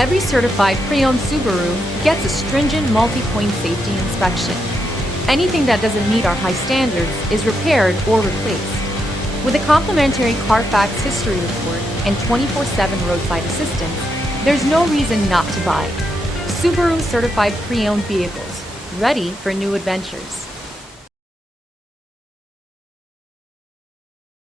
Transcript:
Every certified pre-owned Subaru gets a stringent multi-point safety inspection. Anything that doesn't meet our high standards is repaired or replaced. With a complimentary Carfax history report and 24/7 roadside assistance, there's no reason not to buy. Subaru certified pre-owned vehicles, ready for new adventures.